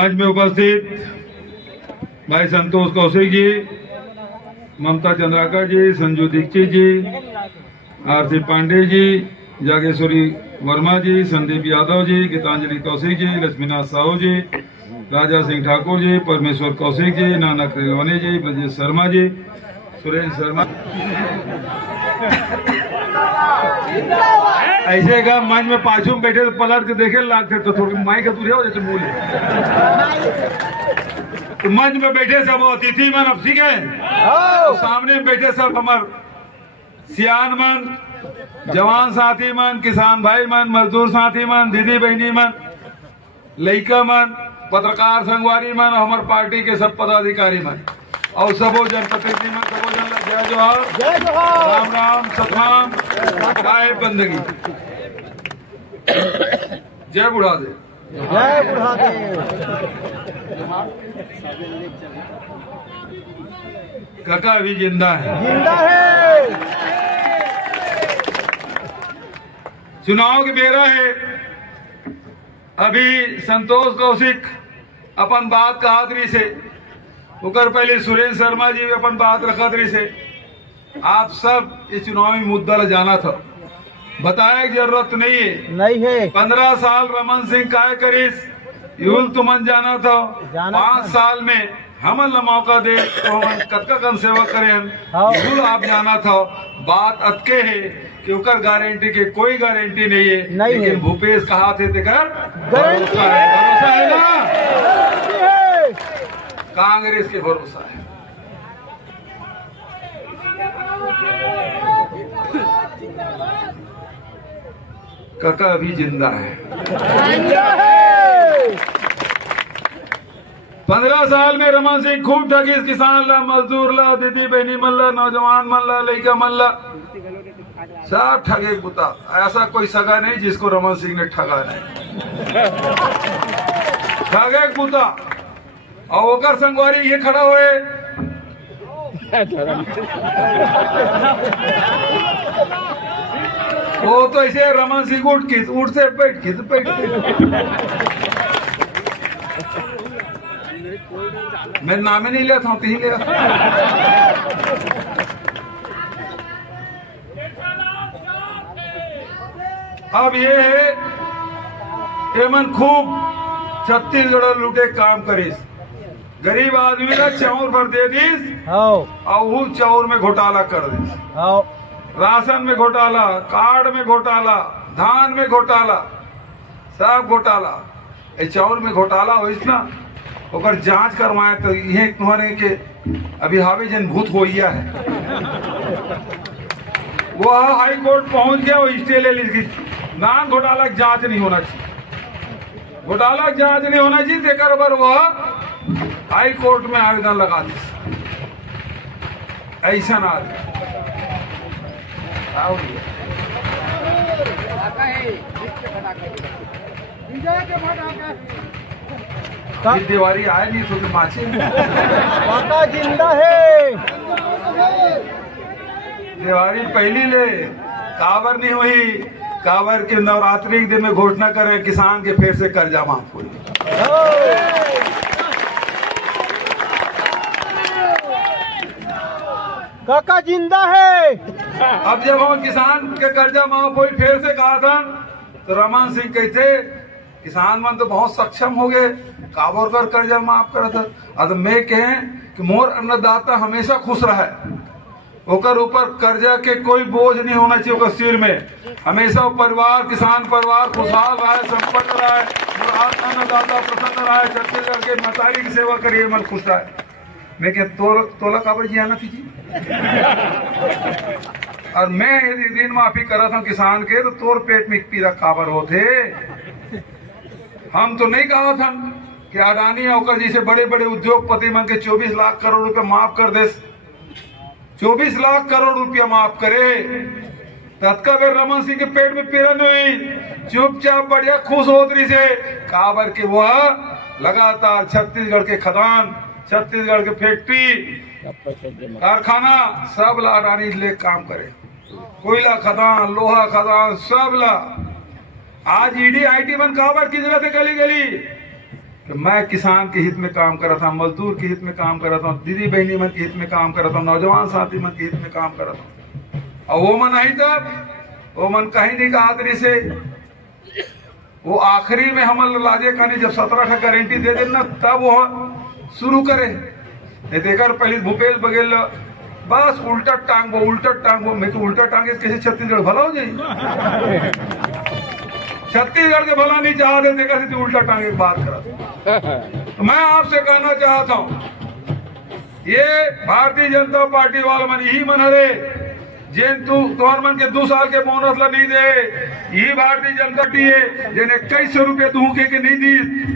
मंच में उपस्थित भाई संतोष कौशिक जी, ममता चंद्राकर जी, संजू दीक्षित जी, आरसी पांडे जी, जागेश्वरी वर्मा जी, संदीप यादव जी, गीतांजलि कौशिक जी, लक्ष्मीनाथ साहू जी, राजा सिंह ठाकुर जी, परमेश्वर कौशिक जी, नानक रेलवानी जी, ब्रजेश शर्मा जी, सुरेंद्र शर्मा। ऐसे का मंच में पाछू में बैठे तो पलट के देखे लागते तो थोड़ी माई का दूर हो जाते मूल तो मंच में बैठे सब अतिथि मन अब ठीक है, तो सामने में बैठे सब हमार सियान मन, जवान साथी मन, किसान भाई मन, मजदूर साथी मन, दीदी बहनी मन, लड़का मन, पत्रकार संगवारी मन, हमारे पार्टी के सब पदाधिकारी मन और सबो जनप्रतिनिधि मन, सबो जन जय जोहार, जय जोहार, राम राम, सतनाम, काय बंदगी, जय बुढ़ादेव, जय बुढ़ादेव। काका अभी जिंदा है, जिंदा है। चुनाव की बेरा है। अभी संतोष कौशिक अपन बात कहत रही से, उकर पहले सुरेंद्र शर्मा जी अपन बात रखत रही से। आप सब इस चुनावी मुद्दा ला जाना था, बताया की जरूरत नहीं है। 15 साल रमन सिंह काय करीस यूल तुमन जाना था, 5 साल में हमन ला मौका दे तो हम कतका कन सेवा करें यूल आप जाना था। बात अतके है कि उकर गारंटी के कोई गारंटी नहीं है, लेकिन भूपेश कहा थे तेकर भरोसा है ना, कांग्रेस के भरोसा है। काका अभी जिंदा है। 15 साल में रमन सिंह खूब ठगी किसान ला, मजदूर ला, दीदी बहनी मन ला, नौजवान मन ला, लड़का मन ला, सब ठगे बुता। ऐसा कोई सगा नहीं जिसको रमन सिंह ने ठगा नहीं, ठगे बुता। और ओकर संगवारी ये खड़ा हुए वो तो ऐसे रमन सिंह उठ से बैठ मैं नाम ही नहीं लिया था, तीन लिया था। अब ये है एमन खूब छत्तीसगढ़ लूटे काम करीस, गरीब आदमी का चाउर भर दे दीस और वो चाउर में घोटाला कर दीस, राशन में घोटाला, कार्ड में घोटाला, धान में घोटाला, सब घोटाला। चाउर में घोटाला हो ना, ओकर जांच करवाए तो ये तुम्हारे के अभी हावे जन भूत हो है वो हाई कोर्ट पहुंच गया, वो स्टे ले ली। नान घोटाला की जांच नहीं होना चाहिए, घोटाला की जांच नहीं होना चाहिए, देकर बर वह हाई कोर्ट में आवेदन लगा दी। ऐसा ना दीवारी आए नहीं तो माचे काका जिंदा है। दीवारी पहली ले काबर नहीं हुई, काबर के नवरात्रि के दिन में घोषणा करे किसान के फिर से कर्जा माफ हुई। काका जिंदा है। अब जब हम किसान के कर्जा माफ हुई फिर से कहा था तो रमन सिंह कहते किसान मन तो बहुत सक्षम हो गए, काबर कर कर्जा माफ करा था। अब मैं कहें कि मोर अन्नदाता हमेशा खुश रहे, ओकर ऊपर कर्जा के कोई बोझ नहीं होना चाहिए, ओकर सिर में हमेशा परिवार, किसान परिवार खुशहाल रहे, संपन्न रहे, अन्नदाता प्रसन्न रहे, छत्तीसगढ़ के मतारी की सेवा करिए, मन खुश रहे। मैं क्या तोला काबर जी आना थी जी और मैं यदि ऋण माफी करा था किसान के तो तोर पेट में पीड़ा काबर होते। हम तो नहीं कहा था कि अडानी होकर जैसे बड़े बड़े उद्योगपति मन के 24 लाख करोड़ रुपए माफ कर दे, 24 लाख करोड़ रुपया माफ करे। तत्का बेर रमन सिंह के पेट में पीड़ा नहीं हुई, चुपचाप बढ़िया खुश होत रही से काबर के वह लगातार छत्तीसगढ़ के खदान, छत्तीसगढ़ के फैक्ट्री कारखाना सब ला अडानी ले काम करे, कोयला खदान, लोहा खदान सब ला। आज ईडी आईटी बन काबर की जरूरत है गली गली, कि मैं किसान के हित में काम कर रहा था, मजदूर के हित में काम कर रहा था, दीदी बहनी मन के हित में काम कर रहा था, नौजवान साथी मन के हित में काम कर रहा था। और वो मन नहीं तब वो मन कहीं नहीं कहा आदरी से वो आखिरी में हम लाजे कहानी जब 17 गारंटी दे दे ना तब वो शुरू करे। नहीं देखकर पहले भूपेश बघेल बस उल्टा टांग वो मैं तो उल्टा टांगे कैसे छत्तीसगढ़ भला हो जाए। छत्तीसगढ़ के भला नहीं चाहते देखकर तो उल्टा टांगे बात करा। तो मैं आपसे कहना चाहता हूँ ये भारतीय जनता पार्टी वाला मन यही मन हरे जिन तुम्हार मन के 2 साल के बोनस ला नहीं दे यही भारतीय जनता पार्टी है। जिन 2100 रुपये तू के नहीं दी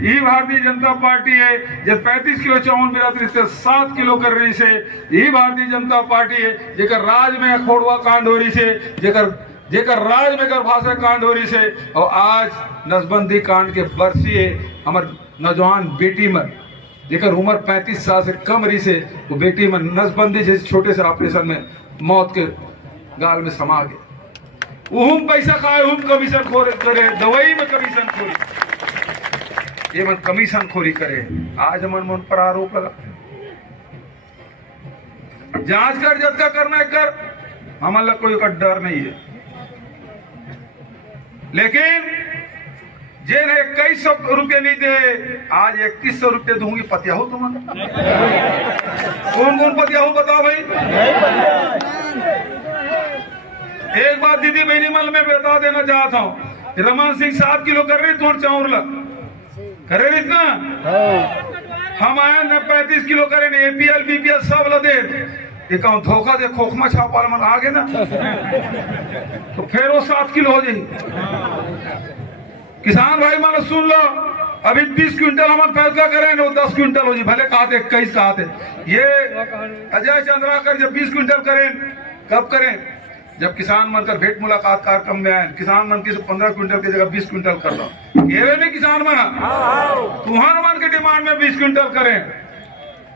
यही भारतीय जनता पार्टी है। जब 35 किलो चावल मिला तो 7 किलो कर रही से यही भारतीय जनता पार्टी है। जेकर राज में अखोड़वा कांड हो रही से जेकर राज में गर्भाशय कांड हो रही से और आज नसबंदी कांड के बरसी है। हमार नौजवान बेटी मन जेकर उम्र 35 साल से कम रही से वो बेटी मन नसबंदी से छोटे से ऑपरेशन में मौत के गाल में समा गए। उहुम पैसा खाए उहुम कमीशन खोरी करे दवाई में कमीशन खोरी ये मन कमीशन खोरी करे। आज मन पर आरोप लगाते जांच कर जब करना है कर हमारा कोई का डर नहीं है। लेकिन जेन 2100 रुपये नहीं दे आज 3100 रुपये दूंगी पतियाहू तुम्हारा कौन पतियाहू बताओ भाई। एक बात दीदी बहनी मल में बता देना चाहता हूँ रमन सिंह 7 किलो कर रही तोड़ चाउर ला करे इतना हम आए न 35 किलो करे न APL BPL सब ला दे एक धोखा दे खोखमा छापा मन आ गए ना तो फिर वो 7 किलो हो जाए। किसान भाई मान सुन लो अभी 20 क्विंटल हम फैसला करें वो 10 क्विंटल हो जाए भले कहते 21 कहते। ये अजय चंद्राकर जब 20 क्विंटल करें कब करें जब किसान मन कर भेंट मुलाकात कार्यक्रम में आए किसान मन की 15 क्विंटल की जगह 20 क्विंटल कर लो ये नहीं किसान मन तुहार मन के डिमांड में 20 क्विंटल करें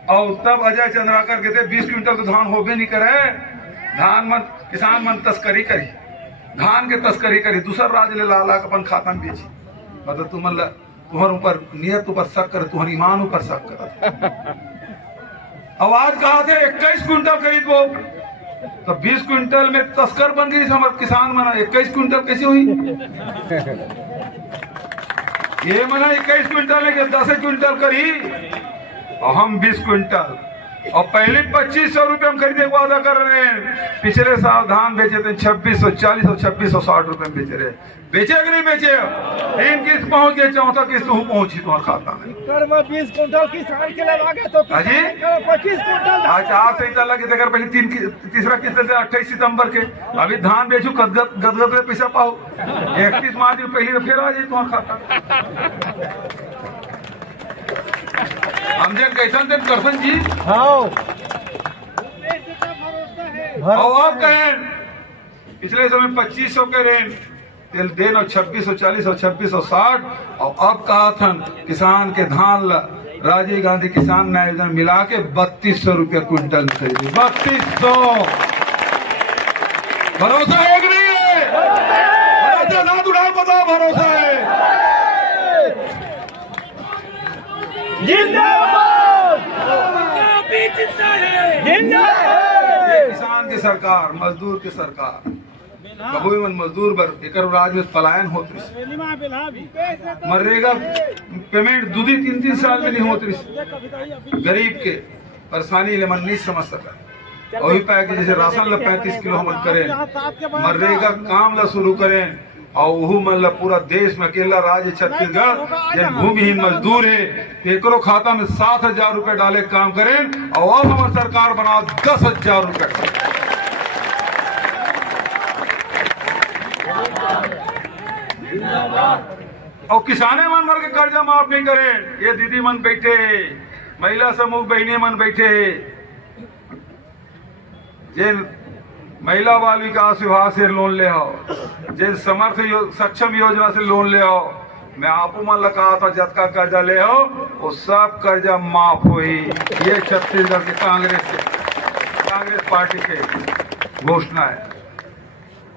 और तब अजय चंद्राकर कहते 20 क्विंटल तो धान होबे नहीं करे धान मन किसान मन तस्करी करी धान के तस्करी करी दूसरा राज्य ले ला अपन खाता में बेची मतलब तुम्हारे ऊपर नियत ऊपर शक करे तुम्हारे ईमान ऊपर शक करे। आवाज कहा थे 21 क्विंटल खरीद वो तो 20 क्विंटल में तस्कर बन गई हमारे किसान मना 21 क्विंटल कैसे हुई ये मना 21 क्विंटल है कि 10 क्विंटल करी और हम 20 क्विंटल और पहले 2500 रुपये हम खरीदे को वादा कर रहे हैं। पिछले साल धान बेचे थे 2640 और 2660 रुपये में बेचे रहे बेचे कि नहीं बेचे 3 किस्त पहुंच गए चौथा किस्त पहुंची तुम्हारे खाता में 20 क्विंटल किसान के लगा के तो 25 क्विंटल आज 8 से लगे देकर पहले तीसरा किस्त 28 सितंबर के अभी धान बेचू गदगद में पैसा पाओ 31 मार्च में पहले फिर आ जाए तुम्हारा खाता हम जन कैसन दिन करसन जी और आप कहें पिछले समय 2500 के रेन तेल देन और 2640 और 2660 और अब कहा था किसान के धान राजीव गांधी किसान न्याय योजना मिला के 3200 रुपया क्विंटल खरीदी 3200 भरोसा है कि नहीं है हाथ उठाओ बताओ भरोसा है जिंदाबाद किसान की सरकार मजदूर की सरकार कभी मन मजदूर बर एक राज में पलायन होती मनरेगा पेमेंट 2-3 साल में नहीं होती गरीब के परेशानी ले मन नहीं समझ सका वही पाए कि जैसे राशन ला 35 किलो हम करें मनरेगा काम ला शुरू करें और वह मतलब पूरा देश में अकेला राज्य छत्तीसगढ़ जन भूमिहीन मजदूर है एकरो खाता में 7,000 रुपए डाले काम करें और अब हमारी सरकार बनाओ 10,000 रुपए और किसाने मन मर के कर्जा माफ नहीं करें। ये दीदी मन बैठे महिला समूह बहने मन बैठे जिन महिला बाल विकास विभाग से लोन ले हो जिन समर्थ सक्षम योजना से लोन ले हो मैं आपको मन लगा था जतका कर्जा ले हो वो सब कर्जा माफ हुई। ये छत्तीसगढ़ के कांग्रेस पार्टी के घोषणा है।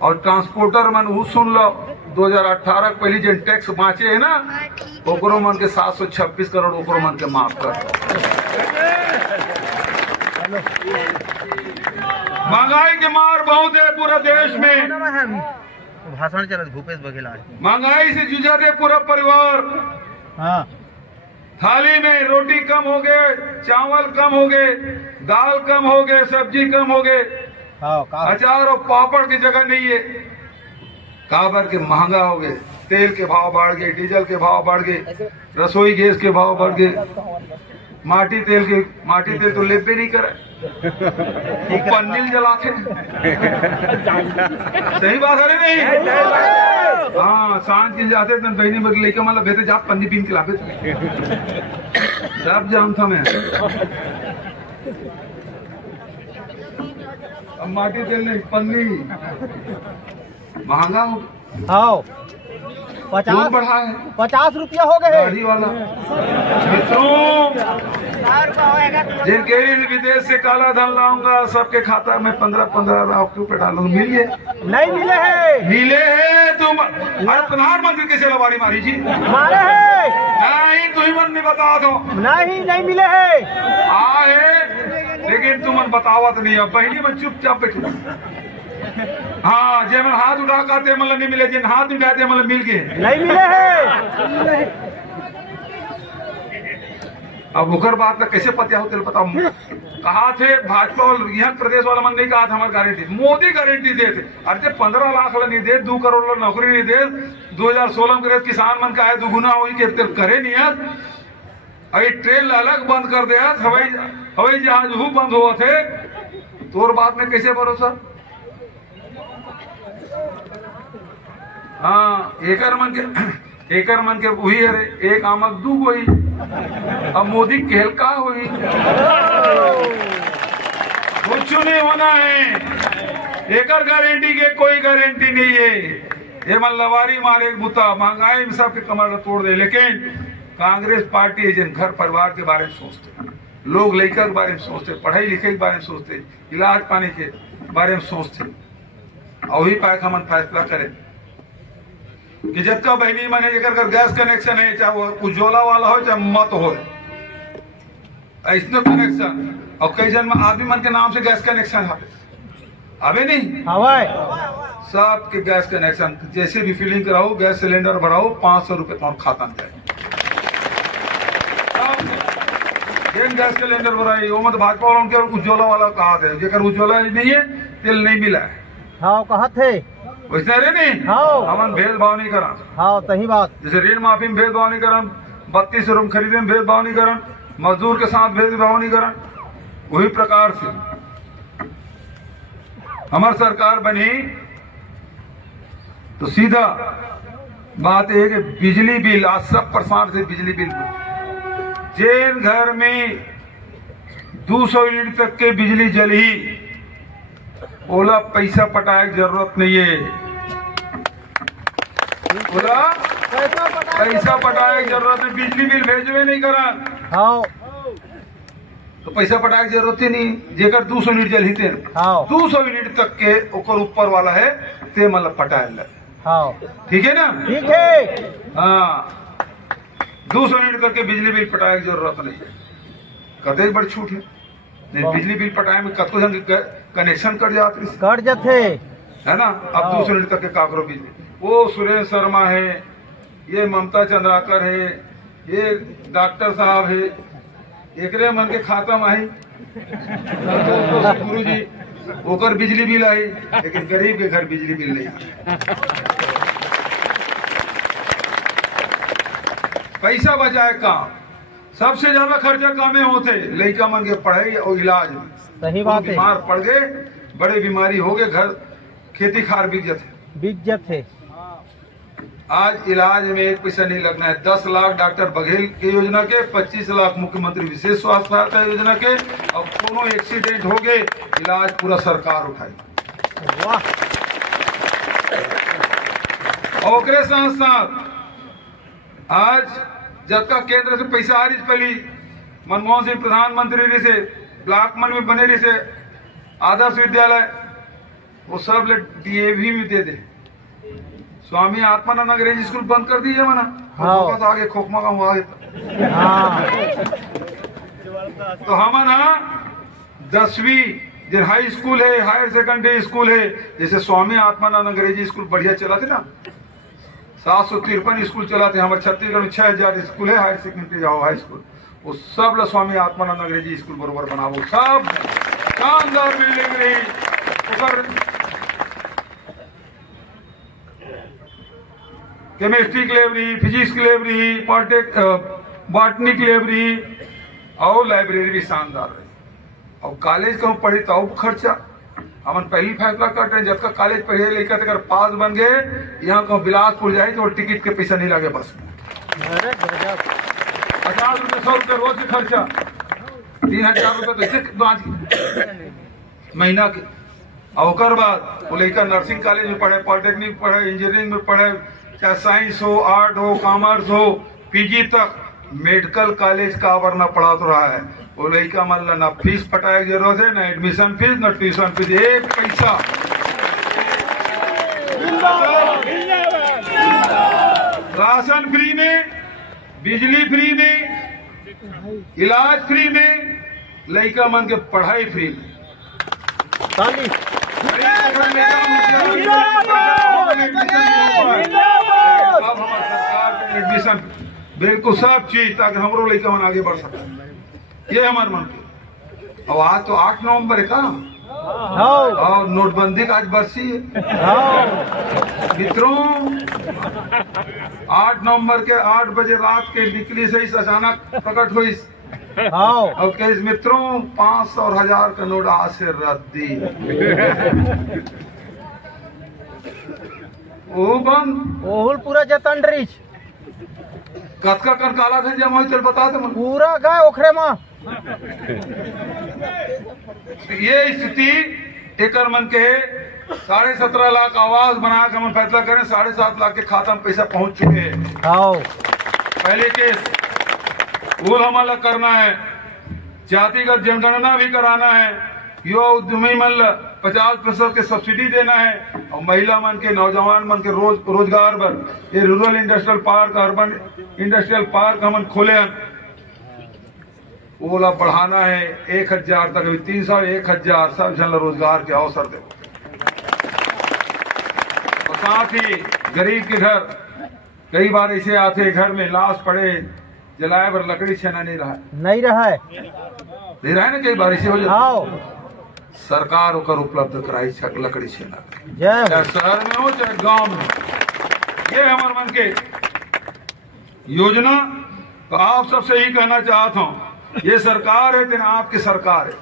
और ट्रांसपोर्टर मन वो सुन लो 2018 के पहले जो टैक्स बाँचे है ना, ओकरो मन के 726 करोड़ ओकरो मन के माफ कर। महंगाई के मार बहुत है पूरा देश में। भाषण चल भूपेश बघेल महंगाई से जूझते पूरा परिवार। हाँ थाली में रोटी कम हो गए, चावल कम हो गए, दाल कम हो गए, सब्जी कम हो गए, अचार और पापड़ की जगह नहीं है। काबर के महंगा हो गए, तेल के भाव बढ़ गए, डीजल के भाव बढ़ गए, रसोई गैस के भाव बढ़ गए, माटी तेल तो लेबे नहीं करे, पन्नील जलाते। सही बात है नहीं? हाँ, सांझ के जाते थे बहनी बदले के मतलब भेते जा पन्नी पीन के लाते सब जान था मैं। अब माटी तेल नहीं, पन्नी महंगा हो। हाँ 50 रुपया हो गए गाड़ी वाला। मित्रों, जिन केरी विदेश से काला धन लाऊंगा सबके खाता में 15-15 लाख रुपए डालूंगा। मिलिए नहीं मिले है, मिले है तुम। अरे प्रधानमंत्री कैसे लबारी मारी जी? मारे है नहीं, तुम ही मन नहीं बता दो। नहीं मिले है। आए लेकिन तुम बतावत नहीं है। बहनी में चुपचाप बैठे। हाँ, जे मन हाथ उठा करते मतलब नहीं मिले, जिन हाथ उठाते मतलब मिल गए। नहीं मिले है। अब उकर बात का कैसे पता होते बताओ। कहा थे भाजपा और यहाँ प्रदेश वाला मन नहीं कहा था हमारी गारंटी, मोदी गारंटी दे थे। अरे 15 लाख वाला नहीं दे, 2 करोड़ वाला नौकरी नहीं दे। 2016 में किसान मन का है दुगुना हुई के करे नहीं यार। अभी ट्रेन अलग बंद कर दिया, हवाई जहाज वो बंद हुआ थे। तोर बात में कैसे भरोसा? हाँ, एकर मन के वही है, एक आमक 2 गोई। अब मोदी खेल का हुई, कुछ नहीं होना है। एकर गारंटी के कोई गारंटी नहीं है। ये मन लवारी मारे बुता महंगाई में सबके कमर तोड़ दे। लेकिन कांग्रेस पार्टी है जिन घर परिवार के बारे में सोचते, लोग लड़का के बारे में सोचते, पढ़ाई लिखाई के बारे में सोचते, इलाज पानी के बारे में सोचते। और वही पाए हमन फैसला करे कि जब का बहनी मन है गैस कनेक्शन है, चाहे वो उज्ज्वला वाला हो चाहे मत हो, ऐसनो कनेक्शन। और कई जन आदमी मन के नाम से गैस कनेक्शन है अबे नहीं सबके गैस कनेक्शन। जैसे भी फिलिंग कराओ, गैस सिलेंडर भराओ, 500 रुपए तुम्हारे खाता में जाए। गैस सिलेंडर भराई वो मत भाजपा वालों के उज्ज्वला वाला कहा थे, जेकर उज्ज्वला नहीं है तेल नहीं मिला है। हाँ कहा थे वैसे रे नहीं। हाँ हमन भेदभाव नहीं करा। हाँ सही बात। जैसे ऋण माफी में भेदभाव नहीं करन, 32 रूम खरीदे में भेदभाव नहीं करन, मजदूर के साथ भेदभाव नहीं करन, वही प्रकार से हमारी सरकार बनी तो सीधा बात है कि बिजली बिल आज सब परेशान से बिजली बिल। जिन घर में 200 यूनिट तक के बिजली जली, ओला पैसा पटाए की जरूरत नहीं है। बोला पैसा पटाए की जरूरत है, बिजली बिल भेजवे नहीं करा। हाँ तो पैसा पटाए की जरूरत ही नहीं। जेकर 200 यूनिट जली थे, 200 यूनिट तक के ऊपर ऊपर वाला है ते मतलब पटाए। हाँ ठीक है ना? ठीक है। हाँ, 200 यूनिट तक के बिजली बिल पटाए की जरूरत नहीं है। कते बड़ी छूट है नहीं, बिजली बिल पटाए में कतो जन कनेक्शन कट जाते है ना। अब 200 यूनिट तक के काकरो बिजली, वो सुरेश शर्मा है, ये ममता चंद्राकर है, ये डॉक्टर साहब है, एकरे मन के खाता में आई गुरु जी ओकर बिजली बिल आई, लेकिन गरीब के घर बिजली बिल नहीं। पैसा बचाए काम, सबसे ज्यादा खर्चा कामे होते लड़का मन के पढ़ाई और इलाज में। सही बात है। बीमार पड़ गए, बड़े बीमारी हो गए, घर खेती खार बिक जाते। आज इलाज में 1 पैसा नहीं लगना है। 10 लाख डॉक्टर बघेल के योजना के, 25 लाख मुख्यमंत्री विशेष स्वास्थ्य सहायता योजना के, और दोनों एक्सीडेंट हो गए, इलाज पूरा सरकार उठाई। और साथ साथ आज जब का केंद्र से पैसा आ रही पहली मनमोहन सिंह प्रधानमंत्री रही से, ब्लॉक मन में बने रही से आदर्श विद्यालय, वो सब ले DAV में दे दे। स्वामी आत्मानंद अंग्रेजी स्कूल बंद कर दिए मना। हाँ। तो आगे खोखमा का हुआ आगे तो हम ना 10वीं जो हाई स्कूल है, हायर सेकेंडरी स्कूल है, जैसे स्वामी आत्मानंद अंग्रेजी स्कूल बढ़िया चला थे ना, 753 स्कूल चलाते। हमारे छत्तीसगढ़ में 6000 स्कूल है हायर सेकेंडरी जाओ हाई स्कूल, वो सब ला स्वामी आत्मानंद अंग्रेजी स्कूल बरोबर बनावो। सब शानदार बिल्डिंग रही, केमिस्ट्री की लैब रही, फिजिक्स की लैब रही, बॉटनी की लैब रही और लाइब्रेरी भी शानदार रही। और कॉलेज का पढ़ी तो खर्चा हमन पहली फैसला करते हैं, जब तक कॉलेज पढ़े लेकर अगर पास बन गए यहाँ को बिलासपुर जाए तो टिकट के पैसा नहीं लगे बस में। 50 रुपये 100 रुपये रोज के खर्चा, 3000 रुपये तो महीना के। और बाद वो लेकर नर्सिंग कॉलेज में पढ़े, पॉलिटेक्निक पढ़े, इंजीनियरिंग में पढ़े, चाहे साइंस हो, आर्ट हो, कॉमर्स हो, पीजी तक मेडिकल कॉलेज का वरना पढ़ा तो रहा है। वो लड़का मतलब ना फीस पटाए की जरूरत है, ना एडमिशन फीस, ना ट्यूशन फीस, एक पैसा। राशन फ्री में, बिजली फ्री में, इलाज फ्री में, लड़का मन के पढ़ाई फ्री में। एडमिशन बिल्कुल सब चीज ताकि हमरो लड़का मन आगे बढ़ सके, ये हमारे मन के। और आज तो 8 नवंबर है का, और नोटबंदी का आज बरसी है मित्रों। 8 नवंबर के 8 बजे रात के निकली से इस अचानक प्रकट हुई। और कई मित्रों 500 और 1000 का नोट आज से रद्दी वो बंद ओहुल पूरा जतन रिच कतका कर काला धन जमा हुई चल बता दे मन। पूरा गए ओखरे में। ये स्थिति एक मन के 17.5 लाख आवाज बना के हम फैसला करें, 7.5 लाख के खाता में पैसा पहुंच चुके हैं। पहले केस भूल हमारा करना है, जातिगत जनगणना भी कराना है, युवा उद्यमी मन 50% के सब्सिडी देना है, और महिला मन के, नौजवान मन के रोजगार पर ये rural industrial park, urban industrial park हमन खोले हैं, ओला बढ़ाना है 1000 तक, 300 1000 सब जन रोजगार के अवसर दे। और साथ ही गरीब के घर कई बार ऐसे आते घर में लाश पड़े, जलाए पर लकड़ी छेना नहीं रहा है ना, कई बार ऐसे हो जाए। सरकार होकर उपलब्ध कराई लकड़ी छेना, चाहे शहर में हो चाहे गांव में। ये हमारे मन के योजना। तो आप सबसे यही कहना चाहता हूँ, ये सरकार है तेना आपकी सरकार है,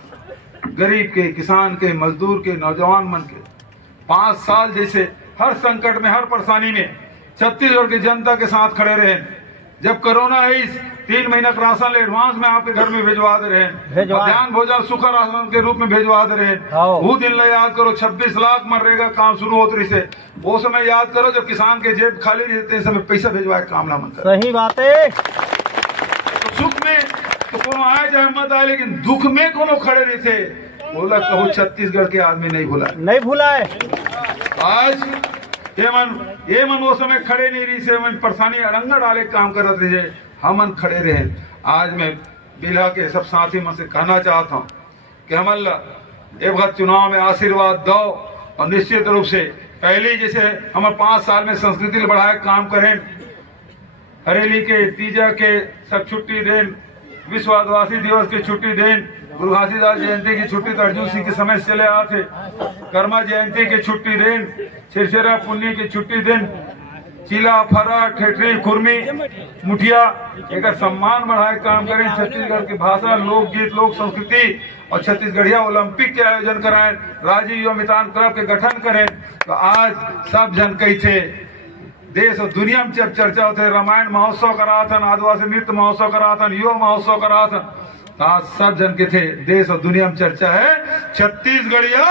गरीब के, किसान के, मजदूर के, नौजवान मन के। 5 साल जैसे हर संकट में, हर परेशानी में छत्तीसगढ़ की जनता के साथ खड़े रहे। जब कोरोना है 3 महीना का राशन एडवांस में आपके घर में भिजवा दे रहे हैं, मध्याह्न भोजन सूखा राशन के रूप में भिजवा दे रहे हैं। वो दिन ले याद करो 26 लाख मनरेगा काम शुरू होते रही से, वो समय याद करो जब किसान के जेब खाली रहते समय पैसा भिजवाए काम ना मन कर। सही बात है। तो सुख में तो कोनो आए चाहे मत आए, लेकिन दुख में कोनो खड़े नहीं थे। बोला कहो छत्तीसगढ़ के आदमी नहीं भूला है। आज ये मन वो समय खड़े नहीं रही से, मन परेशानी अरंगा डाले काम करत रहे, हमन खड़े रहे। आज मैं बिल्हा के सब साथी मन से कहना चाहता हूँ कि हमन एक बार चुनाव में आशीर्वाद दो, और निश्चित रूप से पहले जैसे हम 5 साल में संस्कृति बढ़ाए काम करें, हरेली के, तीजा के सब छुट्टी दें, विश्व आदिवासी दिवस की छुट्टी दें, गुरु घासीदास जयंती की छुट्टी तो अर्जुन सिंह के समय से चले आते, कर्मा जयंती की छुट्टी दें, छिरछेरा पुण्य की छुट्टी दें, चीला, फरा, ठेठरी, खुरमी, मुठिया एक सम्मान बढ़ाए काम करें। छत्तीसगढ़ की भाषा, लोकगीत, लोक संस्कृति और छत्तीसगढ़िया ओलंपिक के आयोजन कराएं, राज्य युवा मितान क्लब के गठन करें। तो आज सब जन कही थे, देश और दुनिया में जब चर्चा होते, रामायण महोत्सव करा था, आदिवासी नृत्य महोत्सव करा था, युवा महोत्सव करा था, आज सब जन के थे, देश और दुनिया में चर्चा है छत्तीसगढ़िया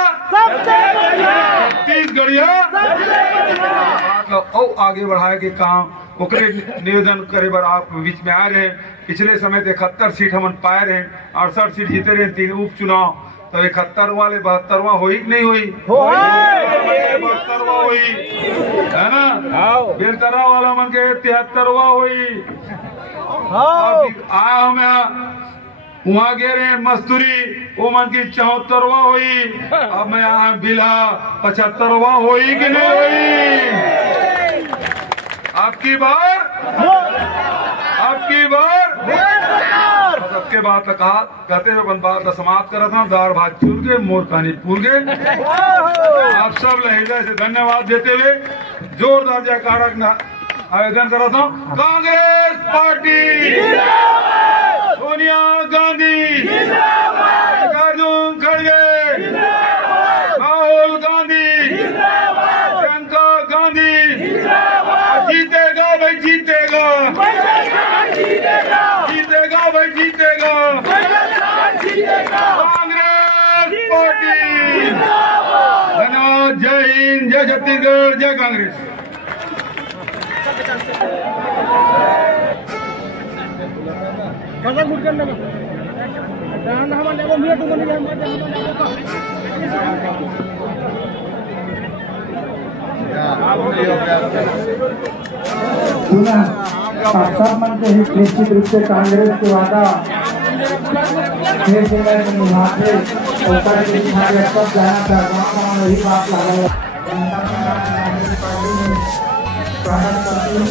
और आगे बढ़ाए के काम ओकरे निवेदन करे बर आप बीच में आ रहे हैं। पिछले समय 71 सीट हम पाए रहे, 68 सीट जीते रहे, 3 उपचुनाव तो 71 वाले 72वां हुई कि नहीं हुई? 72वां हुई है ना। 73 वाला मन के 73वां हुई। वहाँ गे रहे मस्तूरी वो मन की 74वां हुई। अब मैं यहाँ बिल्हा 75वां हुई कि नहीं हुई? आपकी बार सबके बात कहा कहते हुए अपन बात समाप्त करा था। दार भात चूर के मोर पानी पूर के आप सब लहजा से धन्यवाद देते हुए जोरदार जयकारा आवेदन करा था। कांग्रेस पार्टी, सोनिया गांधी, अर्जुन खड़गे, राहुल गांधी, प्रियंका गांधी, जीतेगा भाई जीतेगा, जीतेगा भाई जीतेगा, कांग्रेस पार्टी। धन्यवाद। जय हिंद, जय छत्तीसगढ़, जय कांग्रेस। निश्चित रूप से कांग्रेस के वादा निभाते सब जाना चाहता हूँ। वही बात लगा स्वागत करती हूँ।